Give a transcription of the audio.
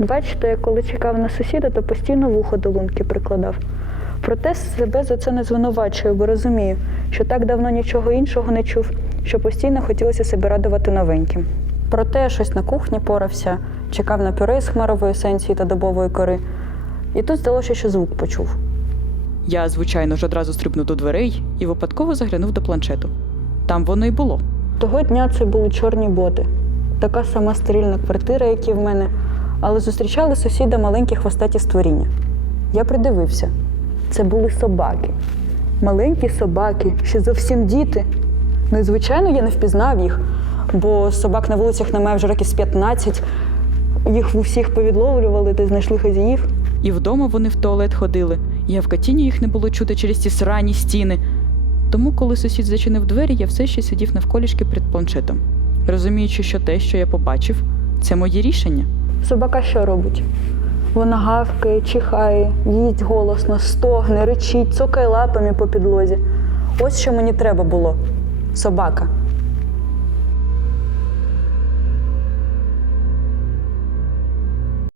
Бачите, я коли чекав на сусіда, то постійно вухо до лунки прикладав. Проте себе за це не звинувачую, бо розумію, що так давно нічого іншого не чув, що постійно хотілося себе радувати новеньким. Проте щось на кухні порався, чекав на пюре з хмарової есенції та добової кори. І тут здалося, що звук почув. Я, звичайно ж, одразу стрибнув до дверей і випадково заглянув до планшету. Там воно й було. Того дня це були чорні боти, така сама стерильна квартира, як і в мене, але зустрічали сусіда маленькі хвостаті створіння. Я придивився. Це були собаки. Маленькі собаки, ще зовсім діти. Ну і звичайно, я не впізнав їх, бо собак на вулицях немає вже років з 15. Їх в усіх повідловлювали та знайшли хазяїв. І вдома вони в туалет ходили, і в катіні їх не було чути через ті срані стіни. Тому, коли сусід зачинив двері, я все ще сидів навколішки перед планшетом, розуміючи, що те, що я побачив, це моє рішення. Собака що робить? Вона гавкає, чихає, їсть голосно, стогне, ричить, цокає лапами по підлозі. Ось що мені треба було. Собака.